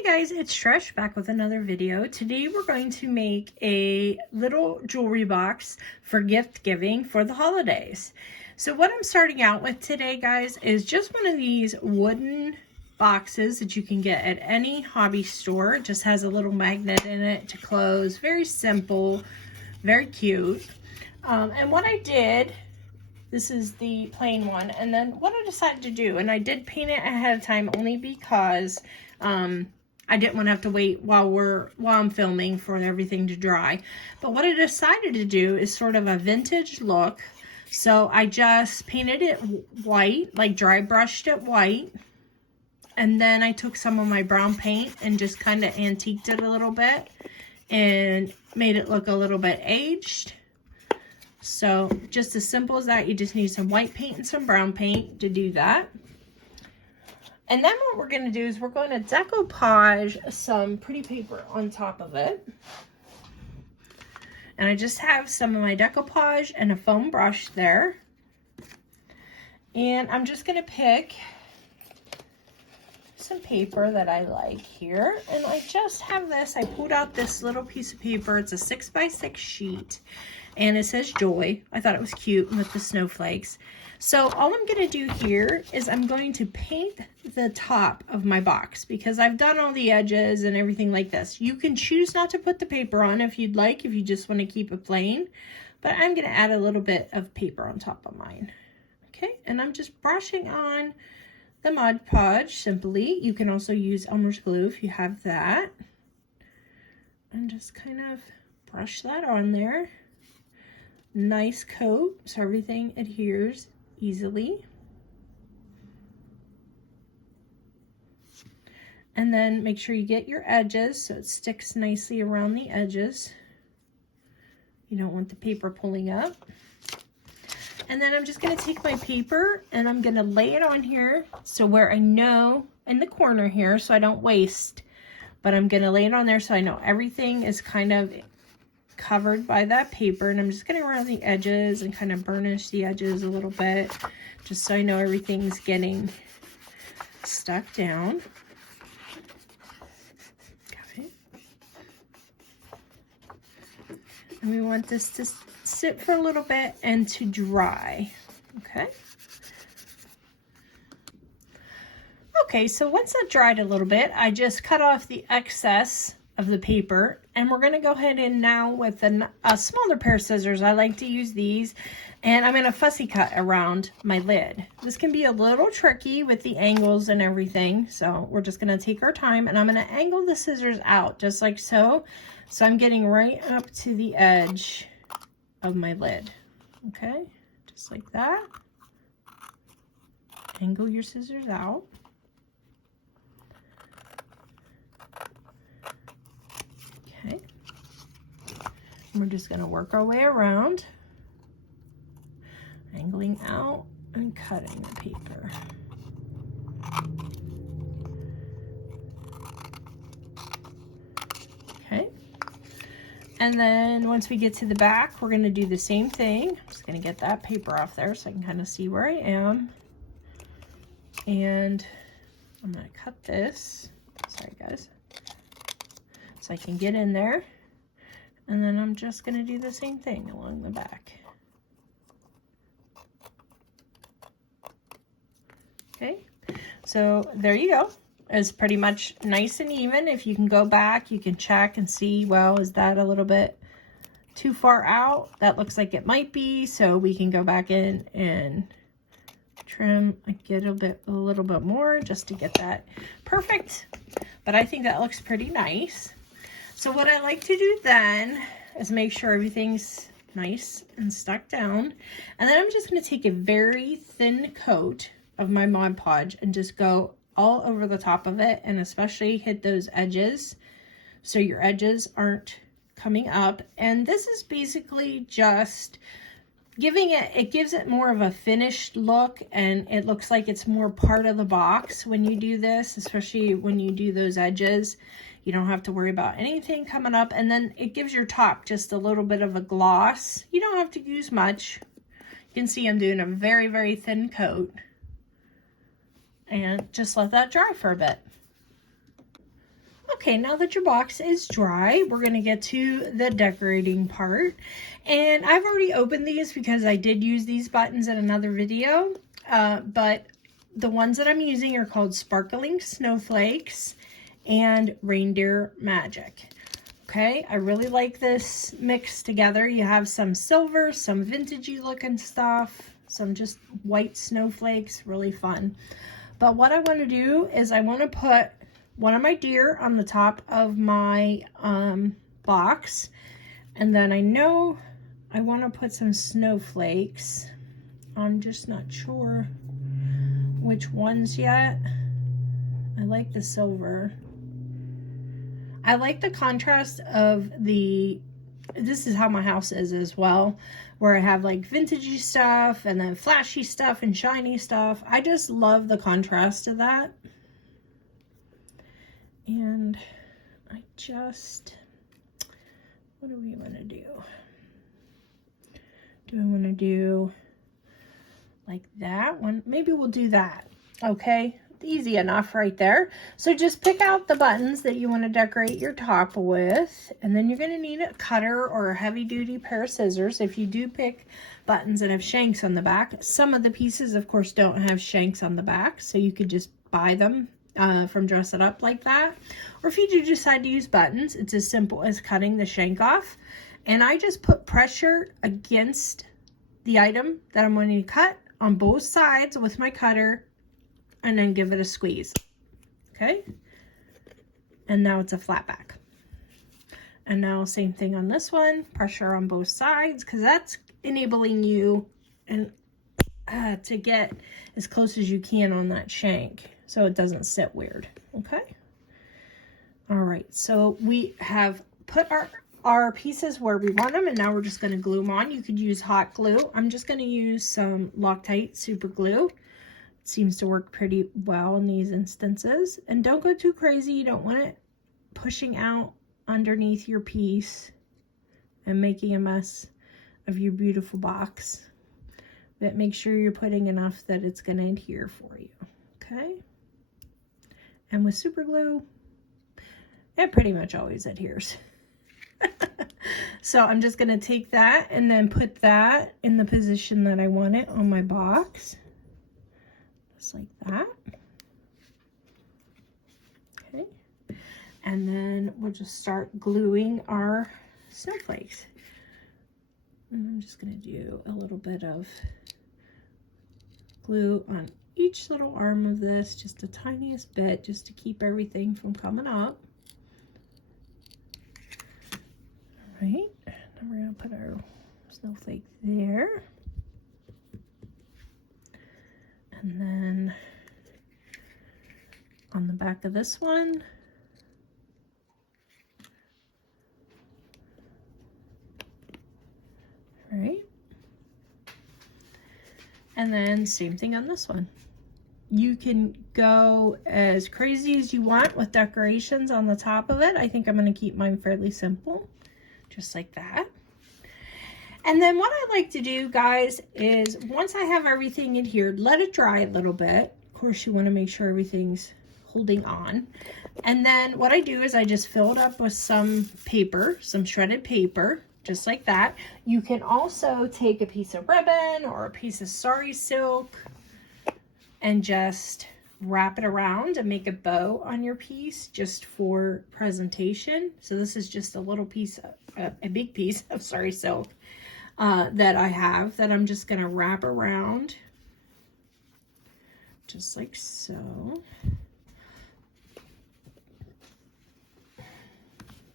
Hey guys, it's Trish back with another video. Today we're going to make a little jewelry box for gift giving for the holidays. So what I'm starting out with today, guys, is just one of these wooden boxes that you can get at any hobby store. It just has a little magnet in it to close. Very simple, very cute. And what I did, this is the plain one, and then what I decided to do, and I did paint it ahead of time only because I didn't want to have to wait while I'm filming for everything to dry. But what I decided to do is sort of a vintage look. So I just painted it white, like dry brushed it white. And then I took some of my brown paint and just kind of antiqued it a little bit and made it look a little bit aged. So just as simple as that, you just need some white paint and some brown paint to do that. And then what we're going to do is we're going to decoupage some pretty paper on top of it. And I just have some of my decoupage and a foam brush there. And I'm just going to pick some paper that I like here. And I just have this, I pulled out this little piece of paper. It's a 6x6 sheet. And it says Joy. I thought it was cute with the snowflakes. So all I'm going to do here is I'm going to paint the top of my box because I've done all the edges and everything like this. You can choose not to put the paper on if you'd like, if you just want to keep it plain. But I'm going to add a little bit of paper on top of mine. Okay, and I'm just brushing on the Mod Podge simply. You can also use Elmer's glue if you have that. And just kind of brush that on there. Nice coat so everything adheres easily. And then make sure you get your edges so it sticks nicely around the edges. You don't want the paper pulling up. And then I'm just going to take my paper and I'm going to lay it on here so where I know in the corner here so I don't waste. But I'm going to lay it on there so I know everything is kind of covered by that paper, and I'm just going to around the edges and kind of burnish the edges a little bit just so I know everything's getting stuck down. Okay. And we want this to sit for a little bit and to dry. Okay. Okay, so once that dried a little bit, I just cut off the excess of the paper, and we're going to go ahead and now with a smaller pair of scissors, I like to use these, and I'm going to fussy cut around my lid. This can be a little tricky with the angles and everything, so we're just going to take our time, and I'm going to angle the scissors out just like so. So I'm getting right up to the edge of my lid. Okay, just like that. Angle your scissors out. Okay, we're just going to work our way around, angling out and cutting the paper. Okay, and then once we get to the back, we're going to do the same thing. I'm just going to get that paper off there so I can kind of see where I am. And I'm going to cut this. Sorry, guys. So I can get in there, and then I'm just going to do the same thing along the back. Okay, so there you go. It's pretty much nice and even. If you can go back, you can check and see, well, is that a little bit too far out? That looks like it might be, so we can go back in and trim, get a little bit more just to get that perfect. But I think that looks pretty nice. So what I like to do then is make sure everything's nice and stuck down. And then I'm just going to take a very thin coat of my Mod Podge and just go all over the top of it, and especially hit those edges so your edges aren't coming up. And this is basically just giving it gives it more of a finished look, and it looks like it's more part of the box when you do this, especially when you do those edges. You don't have to worry about anything coming up, and then it gives your top just a little bit of a gloss. You don't have to use much. You can see I'm doing a very, very thin coat, and just let that dry for a bit. Okay, now that your box is dry, we're going to get to the decorating part. And I've already opened these because I did use these buttons in another video. But the ones that I'm using are called Sparkling Snowflakes and Reindeer Magic. Okay, I really like this mix together. You have some silver, some vintagey looking stuff, some just white snowflakes, really fun. But what I want to do is I want to put one of my deer on the top of my box. And then I know I want to put some snowflakes. I'm just not sure which ones yet. I like the silver. I like the contrast of this is how my house is as well, where I have like vintagey stuff and then flashy stuff and shiny stuff. I just love the contrast of that. And what do we want to do? Do I want to do like that one? Maybe we'll do that. Okay. Easy enough right there. So just pick out the buttons that you want to decorate your top with, and then you're going to need a cutter or a heavy duty pair of scissors if you do pick buttons that have shanks on the back. Some of the pieces of course don't have shanks on the back, so you could just buy them from Dress It Up like that. Or if you do decide to use buttons, it's as simple as cutting the shank off. And I just put pressure against the item that I'm wanting to cut on both sides with my cutter, and then give it a squeeze. Okay, and now it's a flat back. And now same thing on this one, pressure on both sides, because that's enabling you and to get as close as you can on that shank so it doesn't sit weird. Okay, all right, so we have put our pieces where we want them, and now we're just going to glue them on. You could use hot glue. I'm just going to use some Loctite super glue. Seems to work pretty well in these instances. And don't go too crazy. You don't want it pushing out underneath your piece and making a mess of your beautiful box. But make sure you're putting enough that it's going to adhere for you. Okay? And with super glue, it pretty much always adheres. So I'm just going to take that and then put that in the position that I want it on my box. Just like that. Okay, and then we'll just start gluing our snowflakes. And I'm just going to do a little bit of glue on each little arm of this, just the tiniest bit, just to keep everything from coming up. All right, and we're going to put our snowflake there. And then on the back of this one, right? And then same thing on this one. You can go as crazy as you want with decorations on the top of it. I think I'm going to keep mine fairly simple, just like that. And then what I like to do, guys, is once I have everything adhered, let it dry a little bit. Of course, you want to make sure everything's holding on. And then what I do is I just fill it up with some paper, some shredded paper, just like that. You can also take a piece of ribbon or a piece of sari silk and just wrap it around and make a bow on your piece just for presentation. So this is just a little piece, a big piece of sari silk that I have that I'm just going to wrap around just like so.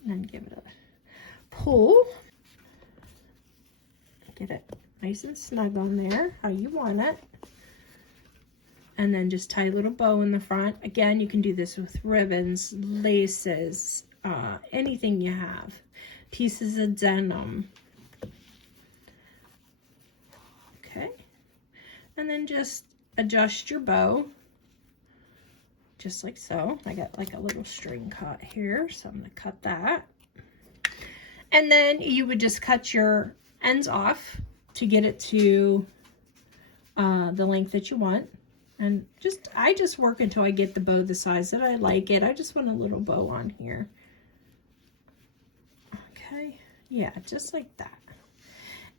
And then give it a pull. Get it nice and snug on there, how you want it. And then just tie a little bow in the front. Again, you can do this with ribbons, laces, anything you have. Pieces of denim. Okay. And then just adjust your bow. Just like so. I got like a little string cut here, so I'm going to cut that. And then you would just cut your ends off to get it to the length that you want. And I just work until I get the bow the size that I like it. I just want a little bow on here. Okay, yeah, just like that.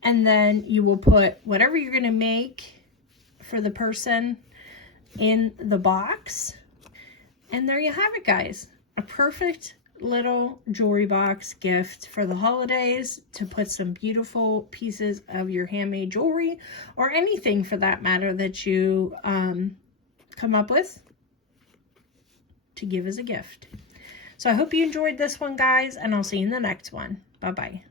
And then you will put whatever you're gonna make for the person in the box. And there you have it, guys. A perfect little jewelry box gift for the holidays to put some beautiful pieces of your handmade jewelry or anything for that matter that you come up with to give as a gift. So I hope you enjoyed this one, guys, and I'll see you in the next one. Bye-bye.